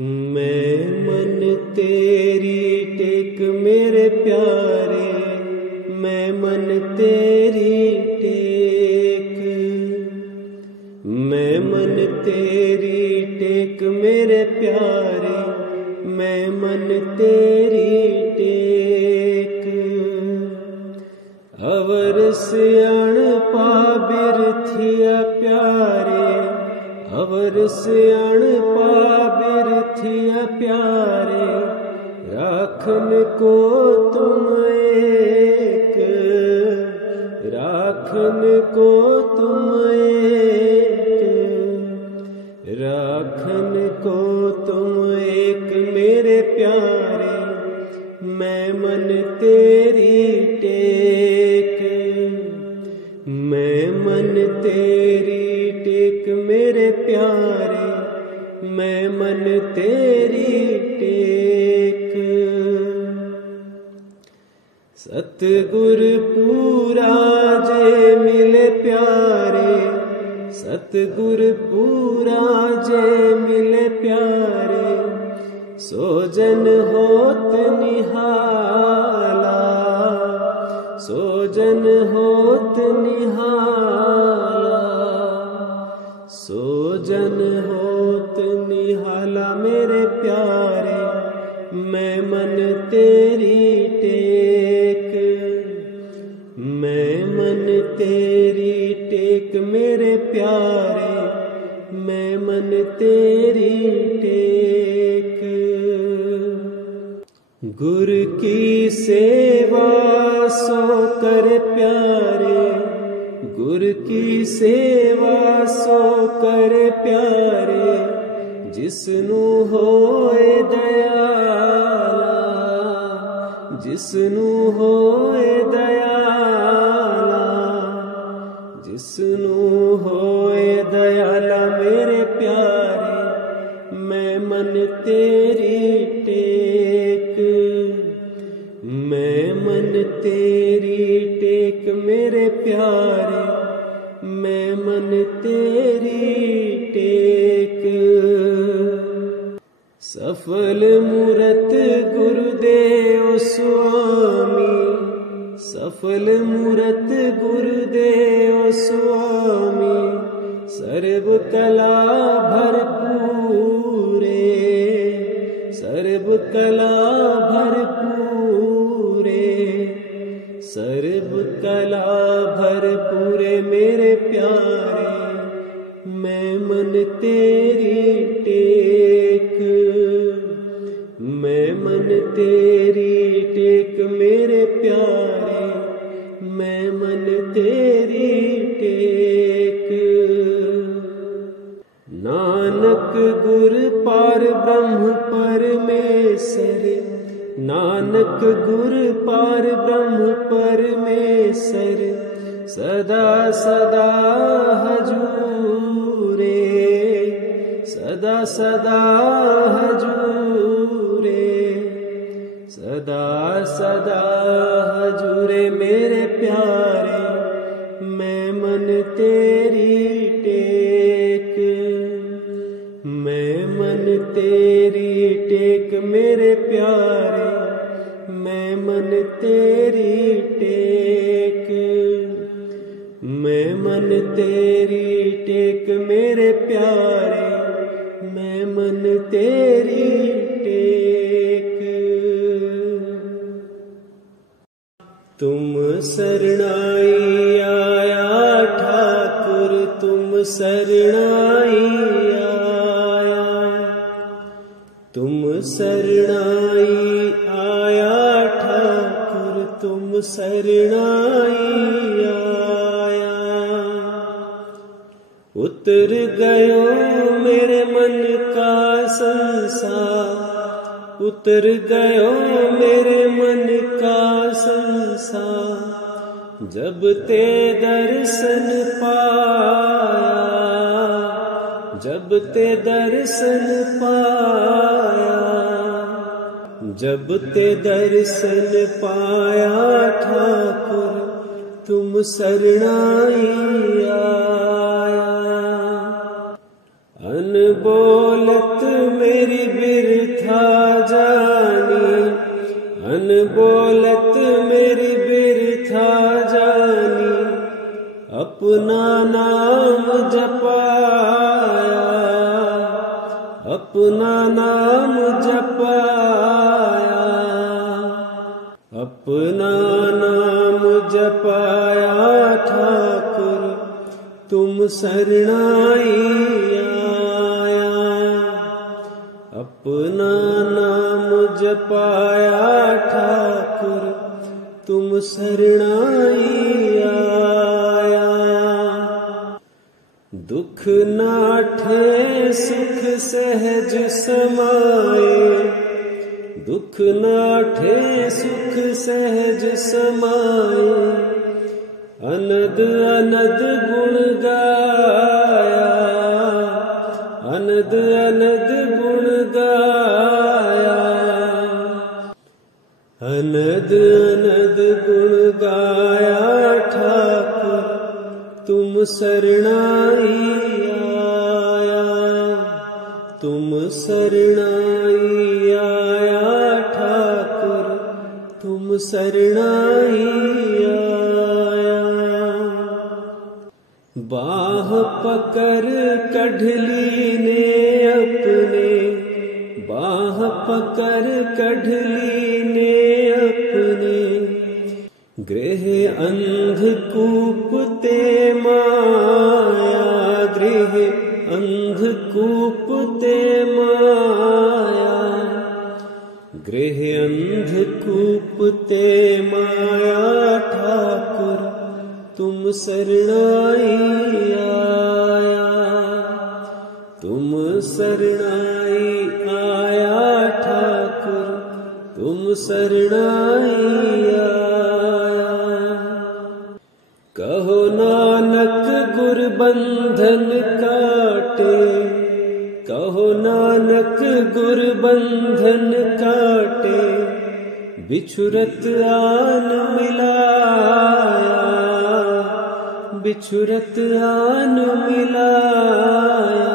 मैं मन तेरी टेक मेरे प्यारे, मैं मन तेरी टेक, मैं मन तेरी टेक मेरे प्यारे, मैं मन तेरी टेक। अवर सियाण पाबिर थिया प्यारे, अवर सियाण पाबिर थिया प्यारे, राखन को तुम एक, राखन को तुम एक, राखन को तुम एक मेरे प्यारे, मैं मन तेरी टेक, मैं मन तेरी टेक मेरे प्यारे, मैं मन तेरी टेक। सतगुर पूरा जे मिले प्यारे, सतगुर पूरा जे मिले प्यारे, सोजन होत निहाला, सोजन होत निहाला, सोजन होत निहाला मेरे प्यारे, मैं मन तेरी टेक, मैं मन तेरी टेक मेरे प्यारे, मैं मन तेरी टेक। गुर की सेवा सो कर प्यारे, गुर की सेवा सो कर प्यारे, जिसनु होए दयाला, जिसनु होए दयाला, जिसनु होए दयाला मेरे प्यारे, मैं मन तेरी टेक, मैं मन तेरी टेक मेरे प्यारे, मैं मन तेरी टेक। सफल मूरत गुरुदेव स्वामी, सफल मूरत गुरुदेव स्वामी, सर्व कला भरपूरे, सर्व कला भरपूरे, सर्व कला भरपूरे मेरे प्यारे, मैं मन तेरी टेक, मैं मन तेरी टेक मेरे प्यारे, मैं मन तेरी टेक। नानक गुर पार ब्रह्म परमेश्वर, नानक गुर पार ब्रह्म परमेश्वर, सदा सदा हजूरे, सदा सदा हजूरे, सदा सदा हजूरे मेरे प्यारे, मैं मन तेरी टेक, मैं मन तेरी टेक मेरे प्यारे, मैं मन तेरी टेक, मैं मन तेरी टेक मेरे प्यारे, मैं मन तेरी टेक। तुम शरणाई आया ठाकुर, तुम शरणाई आया, तुम शरणाई आया ठाकुर, तुम शरणाई आया। उतर गयो मेरे मन का संसार, उतर गयो मेरे मन का संसार, जब ते दर्शन पाया, जब ते दर्शन पाया, जब ते दर्शन पाया ठाकुर, तुम शरणाई आया। अनबोलत मेरी बिरथा जानी, अनबोलत मेरी बिरथा जानी, अपना नाम जपाया, अपना नाम जपाया, अपना नाम जपाया ठाकुर तुम शरणाई आया, अपना नाम जपाया ठाकुर तुम शरणाई आया। दुख नाठे सुख सहज समाए, दुख नाठे सुख सहज समाए, अनद अनद गुण गाया, अनद अनद गुण गाया, अनद अनद गुण गाया ठाकुर तुम शरणाई आया, तुम शरणाई आया ठाकुर तुम शरणाई आया। बाह पकड़ कढ़ली ने अपने, बाह पकड़ कढ़ली ने अपने, गृह अंधकूप ते माया, गृह अंधकूप ते माया, गृह अंधकूप ते माया ठाकुर तुम शरणाई आया, तुम शरणाई आया ठाकुर तुम शरणाई आया। कहो नानक गुर बंधन काटे, कहो नानक गुर बंधन काटे, बिछुरत आन मिलाया, बिछुरत आन मिलाया,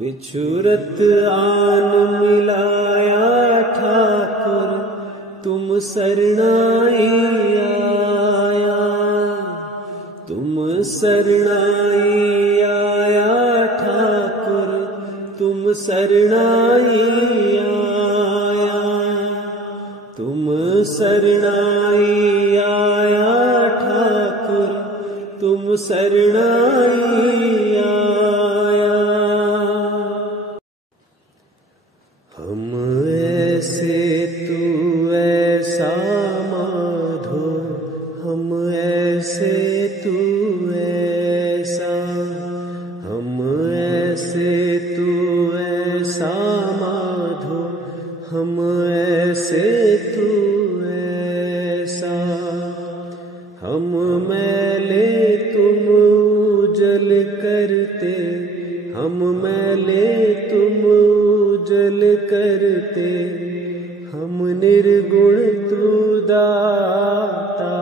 बिछुरत आन मिलाया ठाकुर तुम शरणाई आया, तुम शरणाई आया ठाकुर तुम शरणाई आया, तुम शरणाई आया ठाकुर तुम शरणाई आया। हम ऐसे तू ऐसा माधो, हम ऐसे तू ऐसा, हम ऐसे तू ऐसा माधो, हम ऐसे तू ऐसा, हम मैले तुम उजल करते, हम मैले तुम उजल करते, हम निर्गुण तू दाता,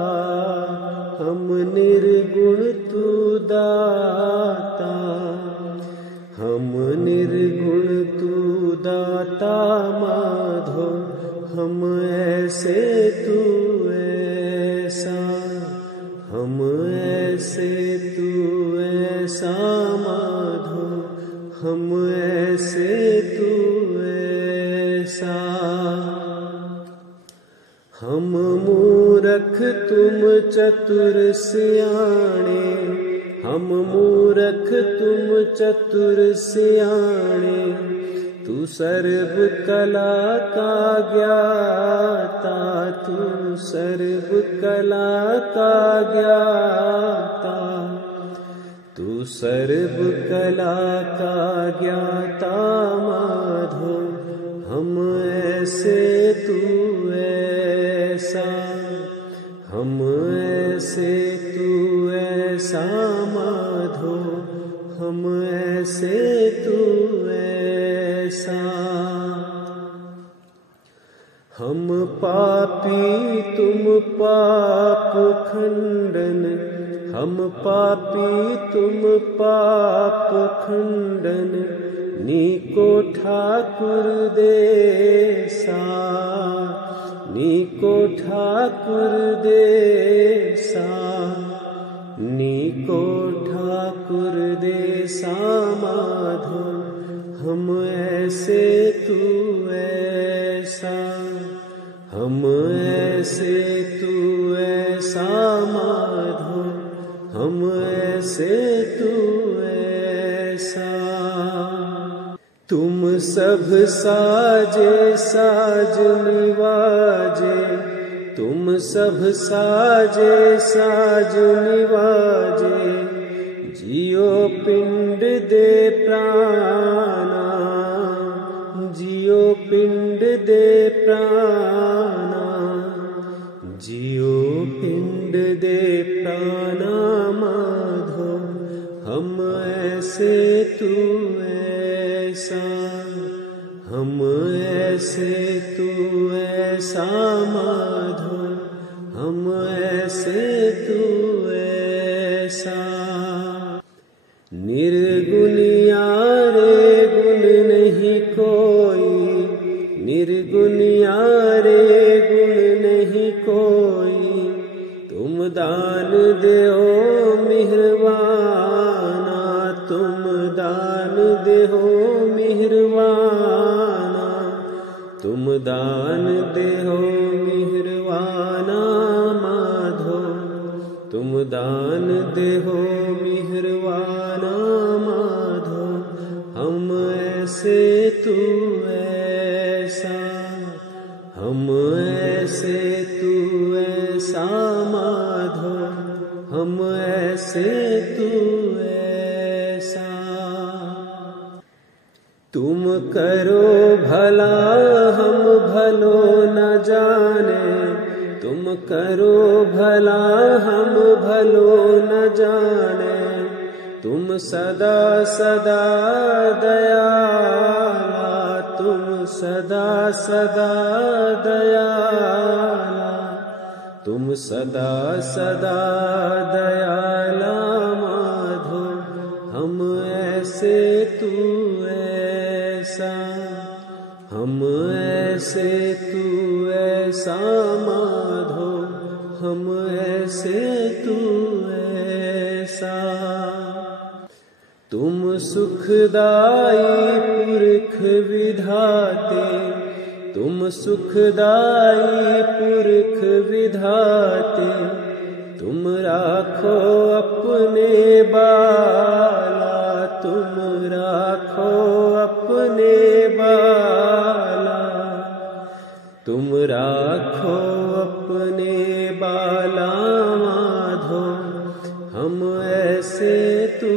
हम निर्गुण तू दाता, हम निर्गुण तू दाता माधो, हम ऐसे तू ऐसा, हम ऐसे तू ऐसा माधो, हम ऐसे तू ऐसा। हम मूरख तुम चतुर सियाणे, हम मूरख तुम चतुर सियाणे, तू सर्व कला का ज्ञाता, तू सर्व कला का ज्ञाता, तू सर्व कला का ज्ञाता माधो, हम ऐसे तू ऐसा, हम ऐसे तू ऐसा माधो, हम ऐसे तू ऐसा। हम पापी तुम पाप खंडन, हम पापी तुम पाप खंडन, नीको ठाकुर देसा, नीको ठाकुर देसा, नीको ठाकुर देसा माधो। हम ऐसे तू ऐसा, हम ऐसे तू ऐसा माधो, हम ऐसे तू ऐसा। तुम सब साजे साज निवाजे, तुम सब साजे साज निवाजे, जियो पिंड दे प्राणा, जियो पिंड दे प्राणा, जियो पिंड दे प्राणा माधो। हम ऐसे तू ऐसा, हम ऐसे तू ऐसा माधो, हम ऐसे तू ऐसा। निर्गुनिया रे गुण नहीं कोई, निर्गुनिया रे गुण नहीं कोई, तुम दान देओ मिहरबाना, तुम दान देहो मिहरबाना, तुम दान देहो मिहरबाना माधो, तुम दान देहो मिहरबाना माधो। हम ऐसे तू ऐसा, हम ऐसे तू ऐसा माधो, हम ऐसे तू ऐसा। तुम करो भला हम भलो न जाने, तुम करो भला हम भलो न जाने, तुम सदा सदा दयाला, तुम सदा सदा दयाला, तुम सदा सदा दयाला माधो। हम ऐसे तू ऐसा, हम ऐसे तू ऐसा माधो, हम ऐसे तू ऐसा। तुम सुखदाई पुरख विधाते, तुम सुखदाई पुरख विधाते, तुम राखो अपने बाला, तुम राखो अपने बाला, तुम राखो अपने बाला माधो। हम ऐसे तू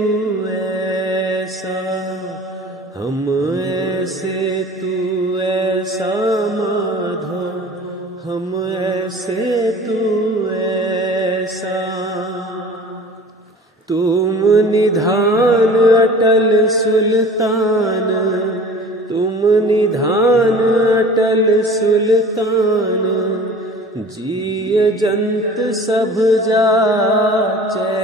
ऐसा, हम ऐसे तू ऐसा माधो, हम ऐसे तू ऐसा। तुम निधान अटल सुल्तान, तुम निधान अटल सुल्तान, जिय जंत सब जाचै,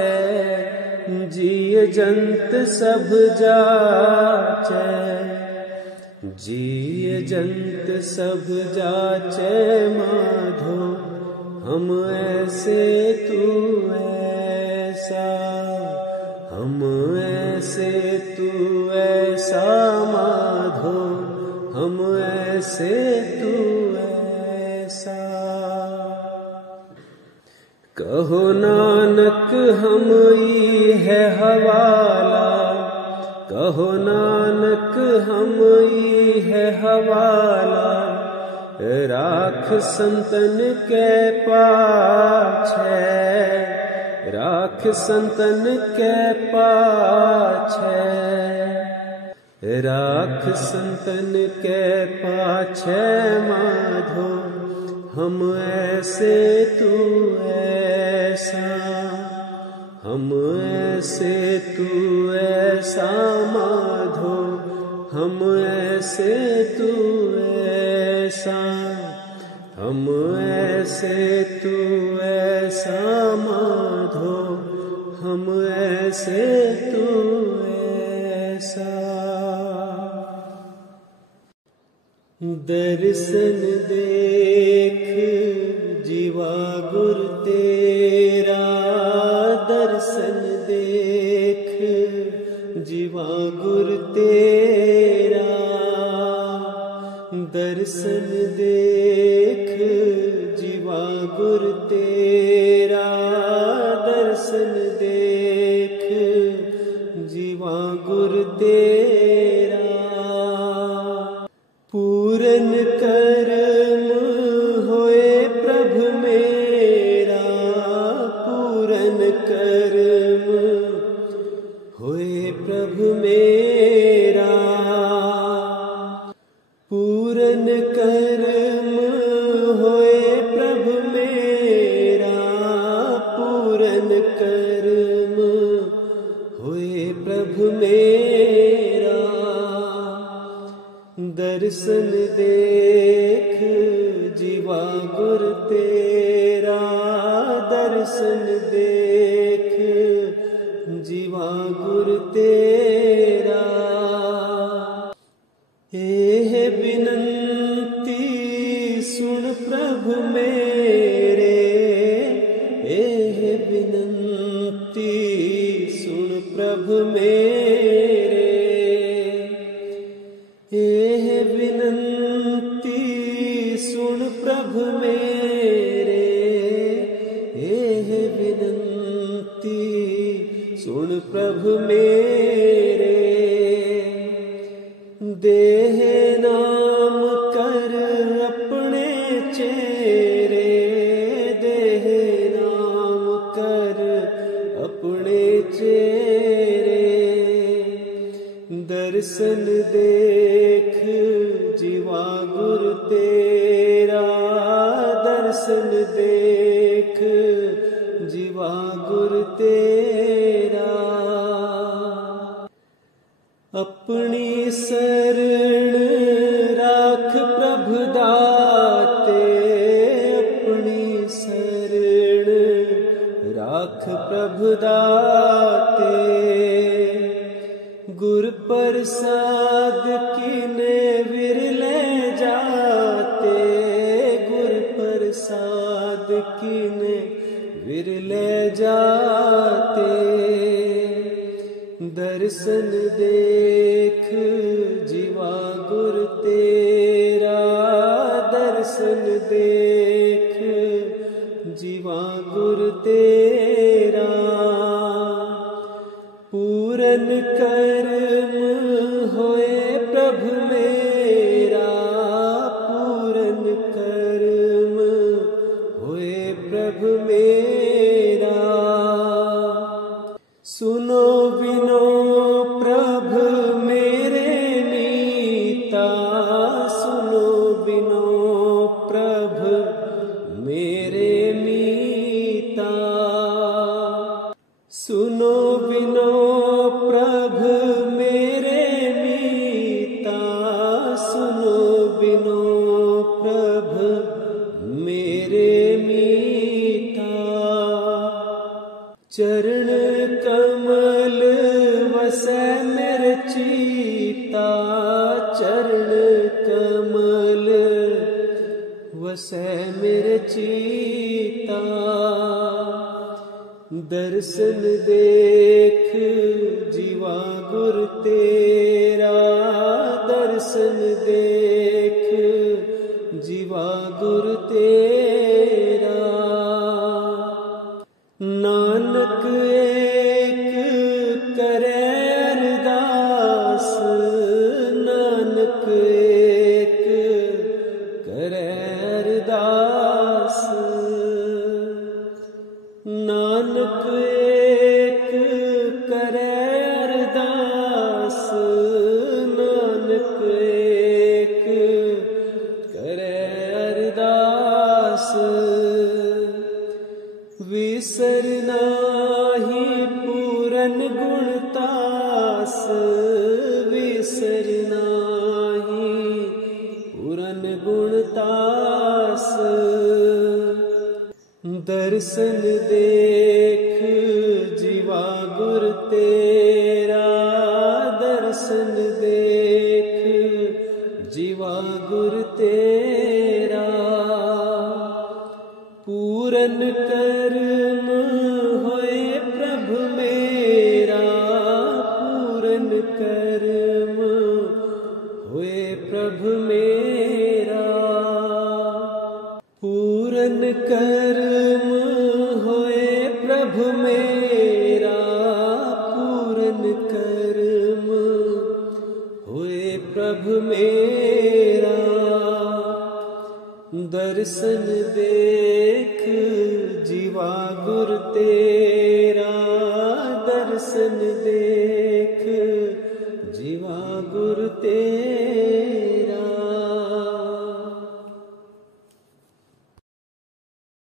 जिय जंत सब जाचै, जिय जंत सब जाचै माधो। हम ऐसे तू ऐसा, हम ऐसे तू ऐसा माधो, हम ऐसे तू ऐसा। कहो नानक हम ई है हवाला, कहो नानक हम ई है हवाला, राख संतन के पाछै, राख संतन के पाछै, राख संतन के पाछै माधो। हम ऐसे तू ऐसा, हम ऐसे तू ऐसा माधो, हम ऐसे तू ऐसा, हम ऐसे तू ऐसा माधो, हम ऐसे तू ऐसा। दर्शन देख जीवा गुर तेरा, दर्शन देख जीवा गुर तेरा, दर्शन देख जीवा गुर तेरा, दर्शन देख जीवा गुर तेरा। पूरन कर्म होए प्रभु मेरा, पूरन कर्म होए प्रभु मेरा, पूरन कर्म होए प्रभु मेरा, पूरन कर्म होए प्रभु मेरा। दर्शन देख जीवा गुर तेरा, दर्शन देख जीवा गुर तेरा। एह बिनंती सुन प्रभु मेरे, एह बिनंती सुन प्रभु मेरे, एह बिनंती सुन प्रभु मेरे, एह बिनंती सुन प्रभु मेरे। देह नाम कर अपने चेरे, देह नाम कर अपने चेरे, दर्शन देख जीवा गुर तेरा, दर्शन देख जीवा गुर तेरा। अपनी शरण राख प्रभु दाते, अपनी शरण राख प्रभु दाते, गुर प्रसाद किने विरले जाते, गुर प्रसाद किने विरले जाते, दर्शन देख जीवा गुर तेरा, दर्शन देख जीवा गुर तेरा। पूरन कर्म होए प्रभु मेरा, पूरन कर्म होए प्रभु मेरा। सुनो विनो प्रभु मेरे मीता, सुनो विनो प्रभु मेरे मीता, सुनो विनो प्रभु मेरे मीता, सुनो विनो प्रभु मेरे मीता। चरण कमल वसै मेरे चीता, चरण कमल वसै मेरे चीता, दर्शन देख जीवा गुर तेरा, दर्शन देख जीवा गुर तेरा। नानक एक करे अरदास, नानक एक करे अरदास, नानक एक करे अरदास, नानक एक करे अरदास। विसर नाही पूरन गुणतास, विसर नाही पूरन गुणतास, दर्शन देख जीवा दर्शन देख जीवा गुर तेरा। पूरन कर्म होए प्रभु मेरा, पूरन कर्म होए प्रभु मेरा। पूरन कर्म होए प्रभु मेरा, पूरन कर्म होए प्रभु मेरा। दर्शन देख जीवा गुर तेरा, दर्शन देख जीवा गुर तेरा।